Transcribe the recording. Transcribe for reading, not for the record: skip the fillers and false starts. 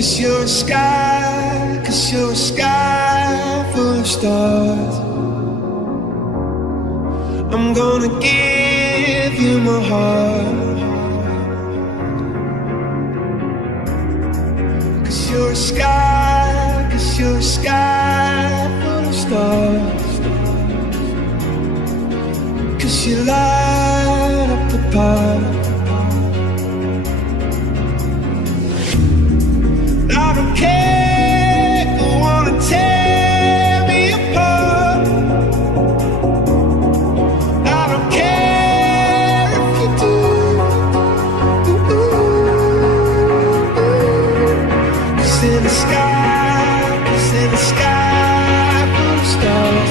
you're a sky full of stars. I'm gonna give you my heart. 'Cause you're a sky full of stars. 'Cause you light up the path. I don't care who wanna tear me apart. I don't care if you do. 'Cause in the sky full of stars.